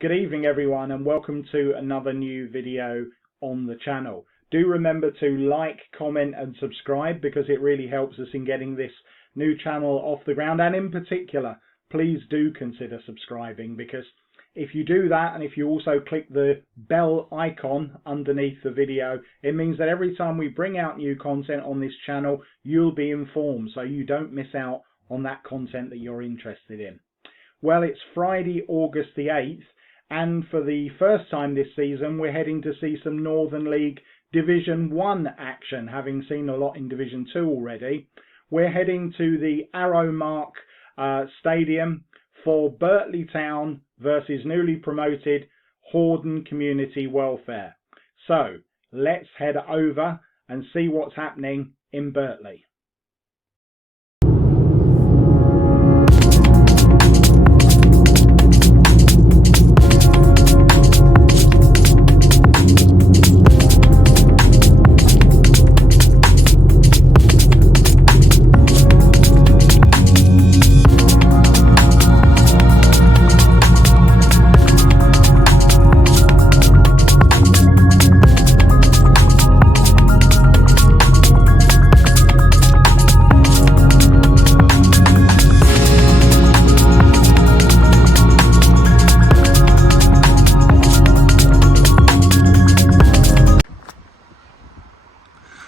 Good evening everyone, and welcome to another new video on the channel. Do remember to like, comment and subscribe, because it really helps us in getting this new channel off the ground. And in particular, please do consider subscribing, because if you do that and if you also click the bell icon underneath the video, it means that every time we bring out new content on this channel, you'll be informed so you don't miss out on that content that you're interested in. Well, it's Friday, August the 8th. And for the first time this season, we're heading to see some Northern League Division 1 action, having seen a lot in Division 2 already. We're heading to the Arrowmark Stadium for Birtley Town versus newly promoted Horden Community Welfare. So let's head over and see what's happening in Birtley.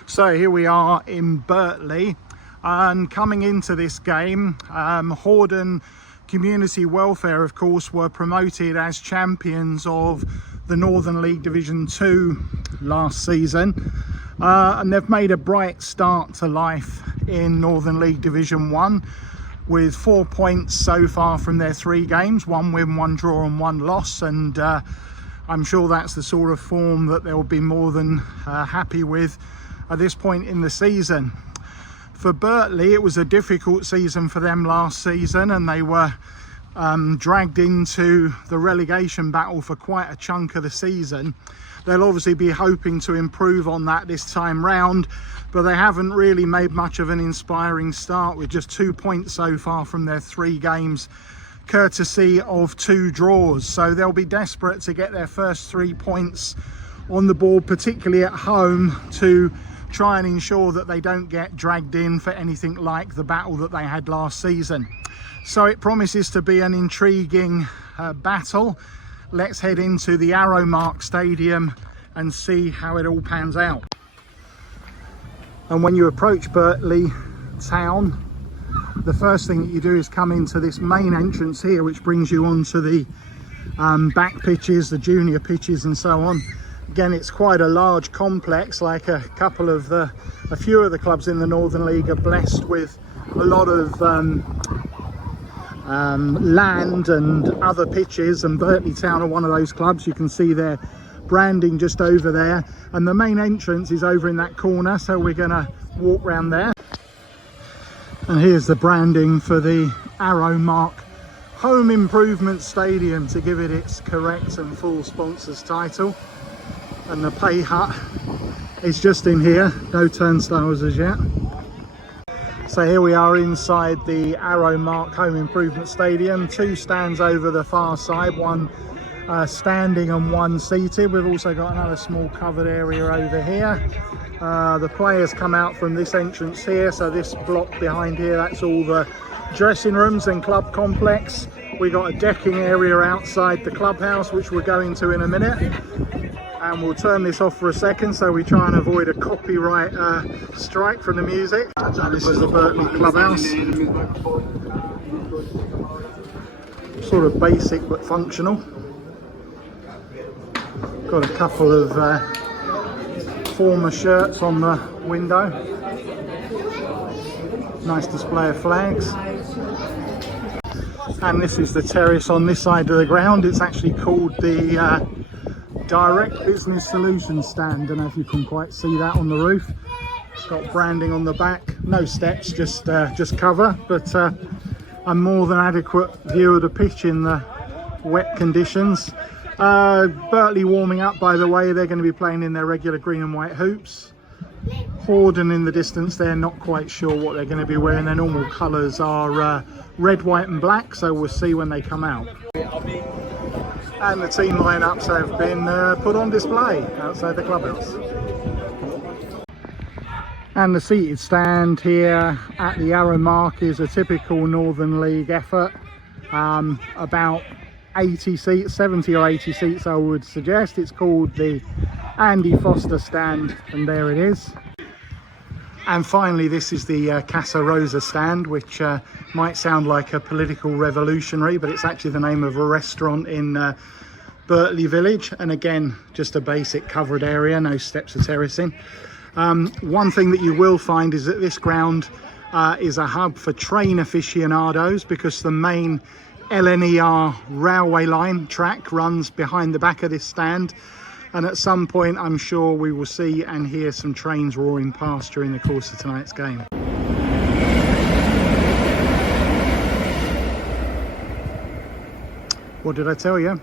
So here we are in Birtley, and coming into this game, Horden Community Welfare of course were promoted as champions of the Northern League Division 2 last season, and they've made a bright start to life in Northern League Division 1 with 4 points so far from their 3 games, 1 win, 1 draw and 1 loss, and I'm sure that's the sort of form that they'll be more than happy with at this point in the season. For Birtley, it was a difficult season for them last season, and they were dragged into the relegation battle for quite a chunk of the season. They'll obviously be hoping to improve on that this time round, but they haven't really made much of an inspiring start, with just 2 points so far from their 3 games, courtesy of 2 draws. So they'll be desperate to get their first 3 points on the board, particularly at home, to try and ensure that they don't get dragged in for anything like the battle that they had last season. So it promises to be an intriguing battle. Let's head into the Arrowmark Stadium and see how it all pans out. And when you approach Birtley Town, the first thing that you do is come into this main entrance here, which brings you onto the back pitches, the junior pitches and so on. Again, it's quite a large complex, like a few of the clubs in the Northern League are blessed with a lot of land and other pitches, and Birtley Town are one of those clubs. You can see their branding just over there, and the main entrance is over in that corner, so we're going to walk round there. And here's the branding for the Arrowmark Home Improvements Stadium, to give it its correct and full sponsor's title. And the pay hut is just in here, no turnstiles as yet. So here we are inside the Arrowmark Home Improvement Stadium. 2 stands over the far side, 1 standing and 1 seated. We've also got another small covered area over here. The players come out from this entrance here, so this block behind here, that's all the dressing rooms and club complex. We got a decking area outside the clubhouse, which we'll go into in a minute. And we'll turn this off for a second so we try and avoid a copyright strike from the music. And this is the Birtley clubhouse. Sort of basic but functional. Got a couple of former shirts on the window. Nice display of flags. And this is the terrace on this side of the ground. It's actually called the Direct Business Solutions stand. Don't know if you can quite see that on the roof. It's got branding on the back, no steps, just cover, but a more than adequate view of the pitch in the wet conditions. Birtley warming up, by the way. They're going to be playing in their regular green and white hoops. Horden in the distance, they're not quite sure what they're going to be wearing. Their normal colours are red, white and black, so we'll see when they come out. And the team lineups have been put on display outside the clubhouse. And the seated stand here at the Arrowmark is a typical Northern League effort. About 80 seats, 70 or 80 seats I would suggest. It's called the Andy Foster stand, and there it is. And finally, this is the Casa Rosa stand, which might sound like a political revolutionary, but it's actually the name of a restaurant in Birtley Village. And again, just a basic covered area, no steps or terracing. One thing that you will find is that this ground is a hub for train aficionados, because the main LNER railway line track runs behind the back of this stand, and at some point I'm sure we will see and hear some trains roaring past during the course of tonight's game. What did I tell you?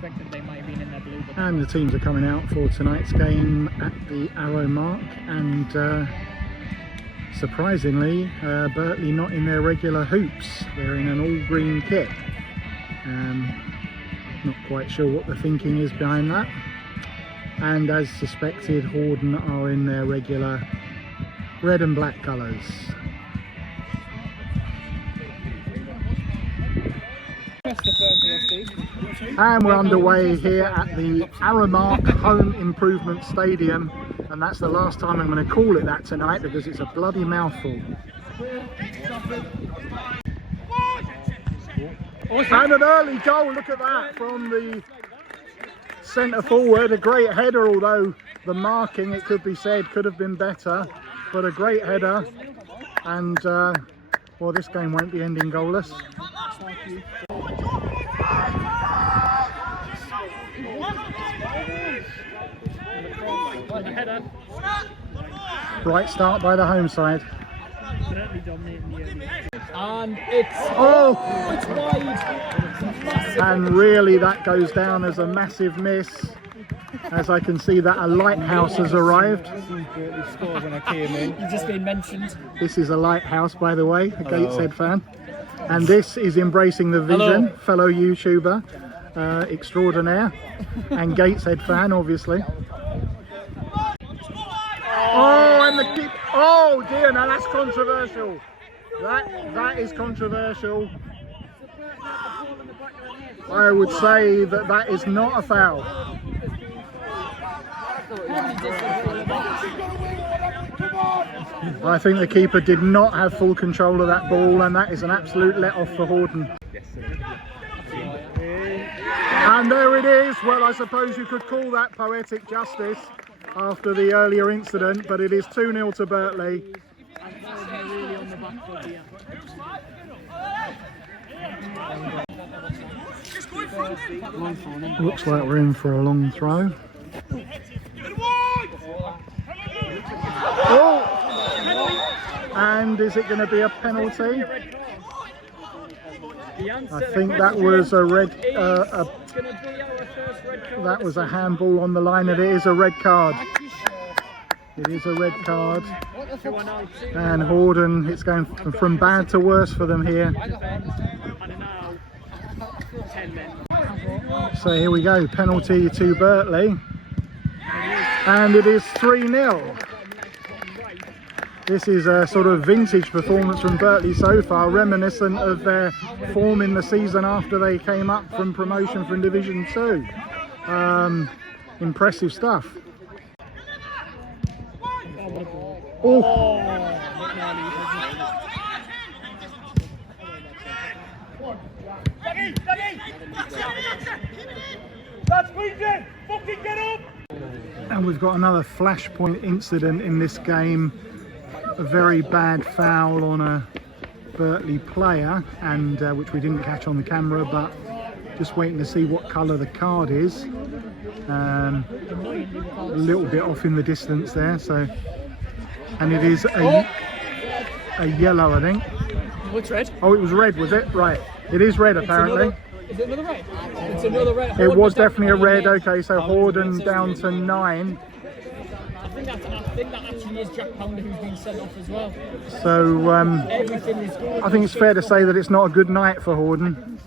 They might have been in their blue, but... And the teams are coming out for tonight's game at the Arrowmark, and surprisingly, Birtley not in their regular hoops. They're in an all-green kit. Not quite sure what the thinking is behind that. And as suspected, Horden are in their regular red and black colours. And we're underway here at the Arrowmark Home Improvements Stadium, and that's the last time I'm going to call it that tonight, because it's a bloody mouthful. And an early goal, look at that, from the centre forward. A great header, although the marking, it could be said, could have been better, but a great header. And well, this game won't be ending goalless. Right start by the home side. And it's wide. And really that goes down as a massive miss, as I can see that a lighthouse has arrived. You've just been mentioned. This is a lighthouse, by the way, a Gateshead fan. And this is Embracing the Vision, fellow YouTuber extraordinaire and Gateshead fan, obviously. Oh, and the keep. Oh dear, now that's controversial. That is controversial. I would say that that is not a foul. I think the keeper did not have full control of that ball, and that is an absolute let-off for Horden. And there it is. Well, I suppose you could call that poetic justice after the earlier incident, but it is 2-0 to Birtley. Looks like we're in for a long throw. Oh! And is it going to be a penalty? I think that was a red. That was a handball on the line, and it is a red card. It is a red card. And Horden, it's going from bad to worse for them here. So here we go, penalty to Birtley. And it is 3-0. This is a sort of vintage performance from Birtley so far, reminiscent of their form in the season after they came up from promotion from Division 2. Impressive stuff. Oh. And we've got another flashpoint incident in this game. A very bad foul on a Birtley player, and which we didn't catch on the camera, but just waiting to see what colour the card is. A little bit off in the distance there, so, and it is a yellow, I think. What's red? Oh, it was red, was it? Right, it is red apparently. Is it another red? It's another red. It was definitely a red. Okay, so Horden down to 9. I think that actually is Jack Pounder who's been sent off as well. So Everything is good. I think it's fair to say that it's not a good night for Horden.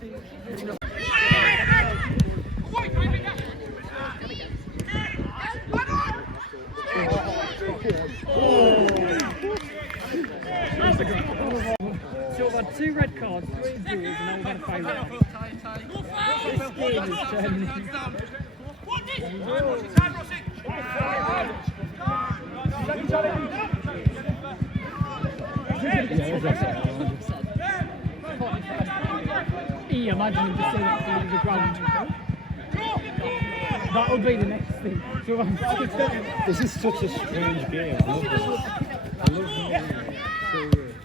Imagine him just saying that to the ground. That would be the next thing. This is such a strange game. I love this. I love it. So weird.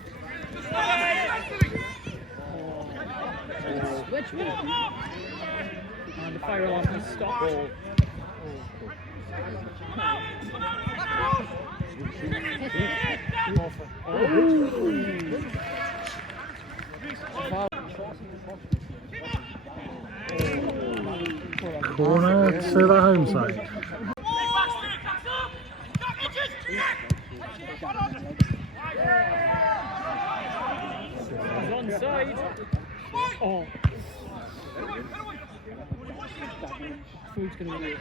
Which one? And the fire alarm has stopped. Corner to the home side. He's onside. Oh. Food's gonna be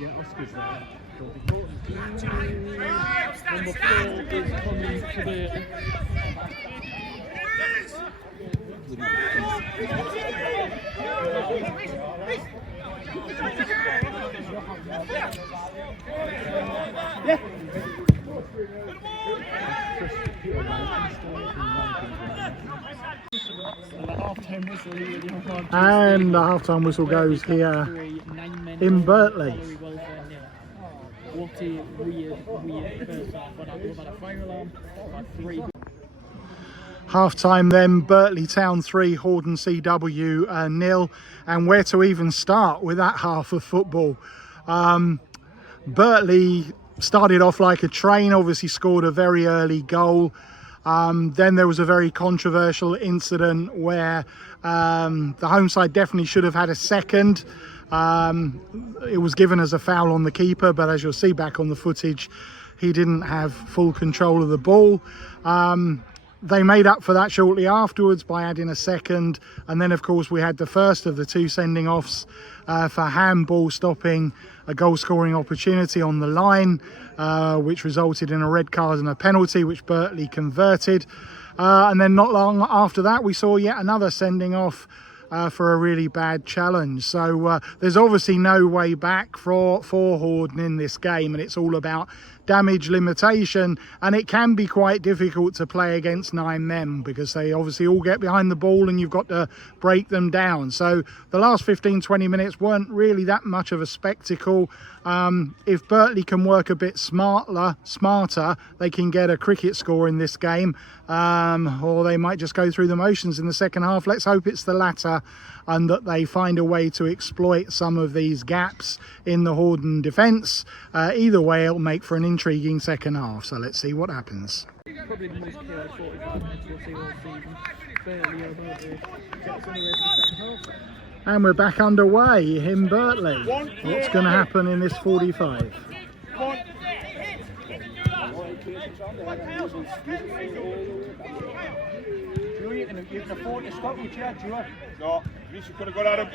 Yeah, Oscar's there. Number 4 is coming to the... Yeah. And the half-time whistle goes here in Birtley. What a weird first half, but we've had a fire alarm by 3. Half-time then, Birtley Town 3, Horden CW 0. And where to even start with that half of football? Birtley started off like a train, obviously scored a very early goal. Then there was a very controversial incident where the home side definitely should have had a second. It was given as a foul on the keeper, but as you'll see back on the footage, he didn't have full control of the ball. They made up for that shortly afterwards by adding a second, and then of course we had the first of the 2 sending offs for handball, stopping a goal scoring opportunity on the line, which resulted in a red card and a penalty, which Birtley converted. And then not long after that we saw yet another sending off for a really bad challenge. So there's obviously no way back for Horden in this game, and it's all about damage limitation, and it can be quite difficult to play against 9 men because they obviously all get behind the ball and you've got to break them down. So the last 15-20 minutes weren't really that much of a spectacle. If Birtley can work a bit smarter, they can get a cricket score in this game, or they might just go through the motions in the second half. Let's hope it's the latter, and that they find a way to exploit some of these gaps in the Horden defence. Either way, it'll make for an intriguing second half, so let's see what happens. Probably the most chaotic 45 minutes we'll see all season. Barely able to get us anywhere for the second half. And we're back underway in Birtley. What's going to happen in this 45? You can afford to stop your chair, Joe. No, at least you could have got at him.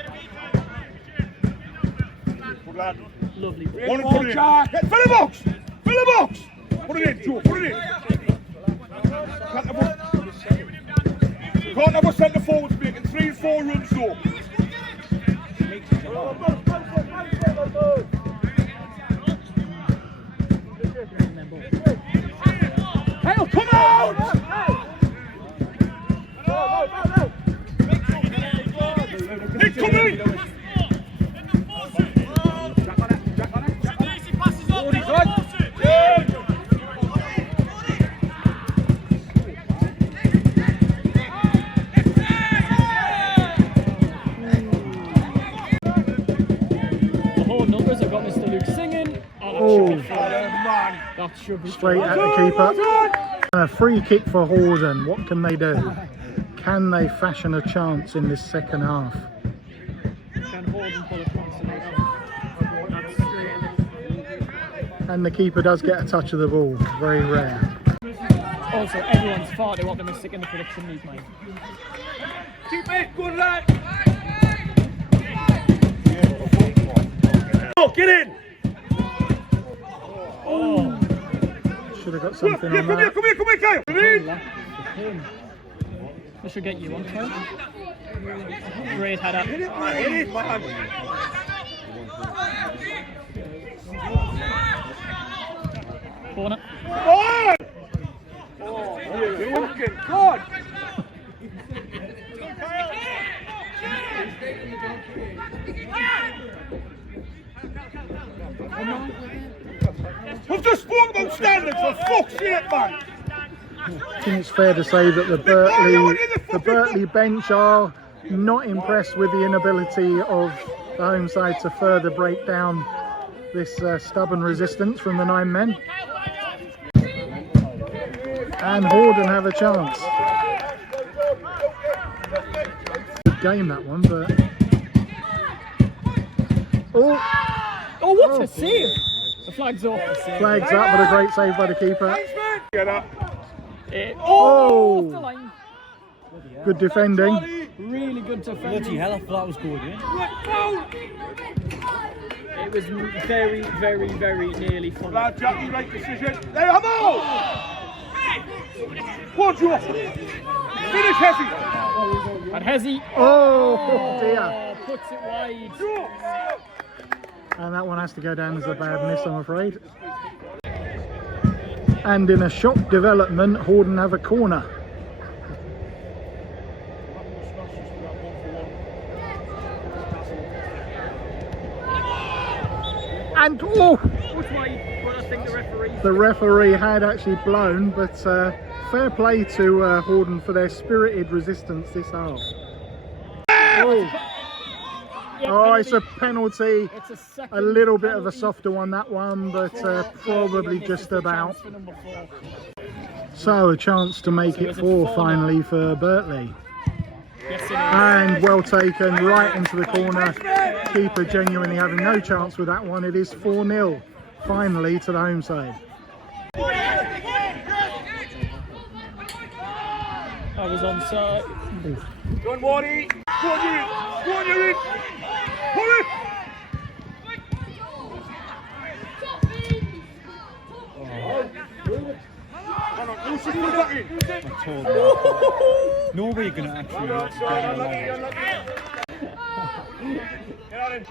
Good lad. Lovely. One more, Jack. Fill the box! Fill the box! Put it in, Joe, put it in. Can't have a centre forwards making 3 and 4 runs though. Hey, come out! Nick, come in! Straight at the keeper. And a free kick for Horden. What can they do? Can they fashion a chance in this second half? Can Horden pull a consolation? And the keeper does get a touch of the ball. Very rare. Also, everyone's far too optimistic in the prediction league, mate. Keep it, good lad! Oh, get in! Oh. Should have got something on Come here, that. Kyle! Come in! This should get you on time. Great header. Hit it, man. Corner. Oh! You're looking good. We've just spoken about standards, for fuck's sake, man. I think it's fair to say that the Birtley bench are not impressed with the inability of the home side to further break down this stubborn resistance from the 9 men. And Horden have a chance. Good game, that one, but... Oh, what a save! The flag's off. Flags up, but a great save by the keeper. Get up. Oh! Off the line. Good defending. Really good defending. Bloody hell, I thought that was good, yeah? It was very, very, very nearly full. Lad, Jack, you right decision. There, I'm out! What you finish heavy. And Hezzy. Oh dear. Puts it wide. And that one has to go down as a bad miss, I'm afraid. And in a shock development, Horden have a corner. And Puts wide, but I think the referee had actually blown, but fair play to Horden for their spirited resistance this half. Oh, it's a penalty. A little bit of a softer one, that one, but probably just about. So a chance to make it 4 finally for Birtley. And well taken, right into the corner. Keeper genuinely having no chance with that one. It is 4-0 finally to the home side. I was onside. Go on, Wardy. Go on, you're in. Go on, you're in. Pull it. Come on, Lucy, put that in. I told you. No way you're going to actually get it. Get on in.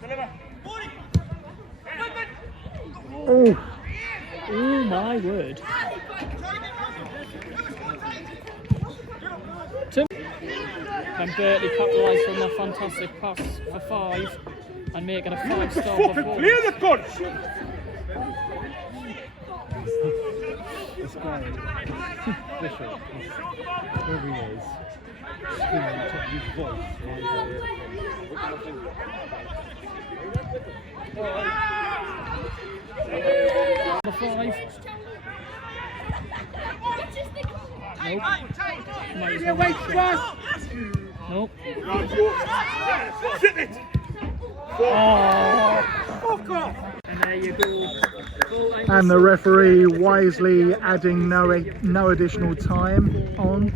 Deliver. Oh my word. Can Birtley capitalise from a fantastic pass for 5 and make it a 5-star Fucking performance. clear the gun. This guy, Bishop, whoever he is, screaming on top of his voice. The 5. Nope. Might as well nope. Sit it. Oh. Fuck off. And there you go. And the referee wisely adding no additional time on.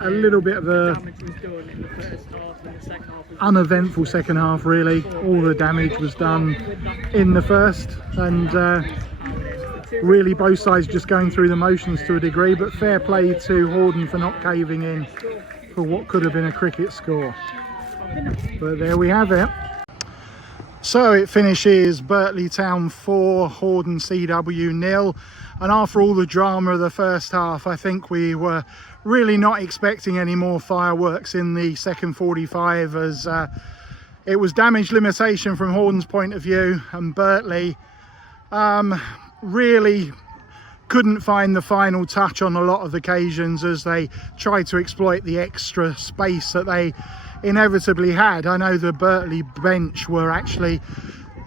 A little bit of a uneventful second half, really. All the damage was done in the first, and really both sides just going through the motions to a degree, but fair play to Horden for not caving in for what could have been a cricket score. But there we have it. So it finishes Birtley Town 4, Horden CW 0. And after all the drama of the first half, I think we were really not expecting any more fireworks in the second 45, as it was damage limitation from Horden's point of view, and Birtley really couldn't find the final touch on a lot of occasions as they tried to exploit the extra space that they inevitably had. I know the Birtley bench were actually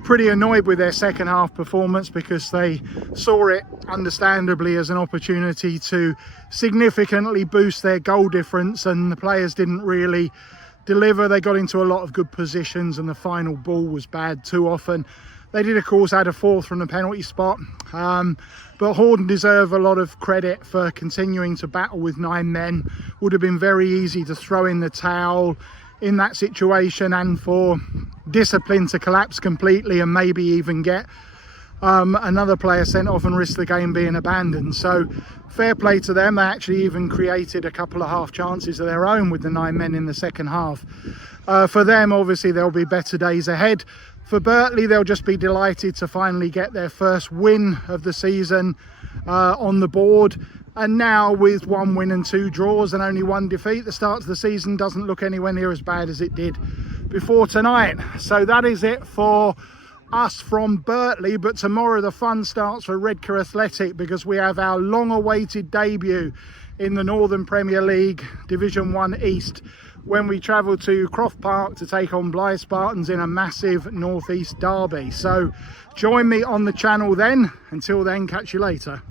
pretty annoyed with their second half performance because they saw it understandably as an opportunity to significantly boost their goal difference, and the players didn't really deliver. They got into a lot of good positions and the final ball was bad too often. They did of course add a 4th from the penalty spot, but Horden deserve a lot of credit for continuing to battle with 9 men. Would have been very easy to throw in the towel in that situation, and for discipline to collapse completely and maybe even get another player sent off and risked the game being abandoned. So fair play to them. They actually even created a couple of half chances of their own with the 9 men in the second half. For them, obviously, there'll be better days ahead. For Birtley, they'll just be delighted to finally get their first win of the season on the board. And now with 1 win and 2 draws and only 1 defeat, the start of the season doesn't look anywhere near as bad as it did before tonight. So that is it for us from Birtley, but tomorrow the fun starts for Redcar Athletic because we have our long-awaited debut in the Northern Premier League Division 1 East when we travel to Croft Park to take on Blythe Spartans in a massive North East derby. So join me on the channel then. Until then, catch you later.